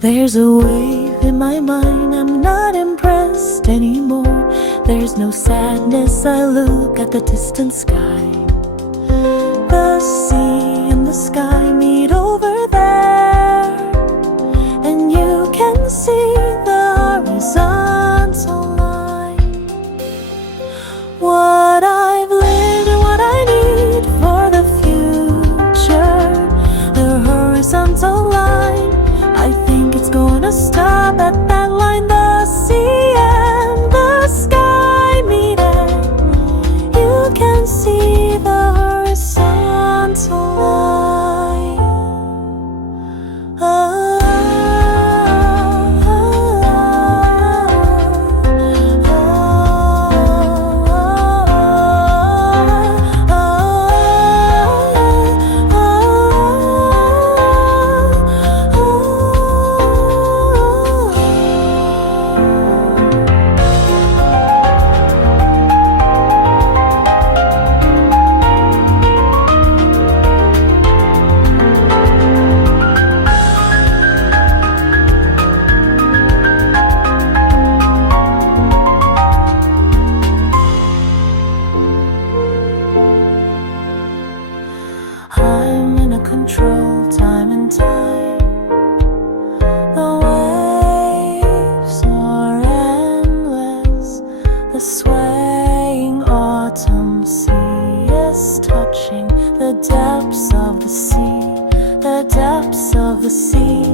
There's a wave in my mind, I'm not impressed anymore. There's no sadness, I look at the distant sky. The sea and the sky meet over there, and you can see the horizontal line. What I've lived and what I need for the future, the horizontal line, I think it's gonna stop at that line. The sea and the sky meet and you can see the horizontal line. I'm in a control, time and time. The waves are endless. The swaying autumn sea is touching the depths of the sea. The depths of the sea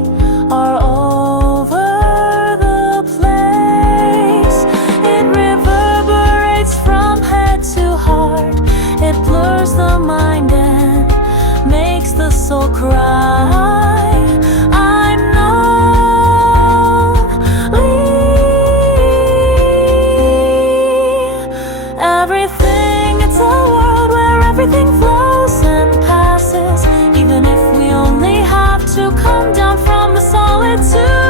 are over the place. It reverberates from head to heart. It blurs the mind and makes the soul cry. I'm lonely. Everything, it's a world where everything flows and passes, even if we only have to come down from the solitude.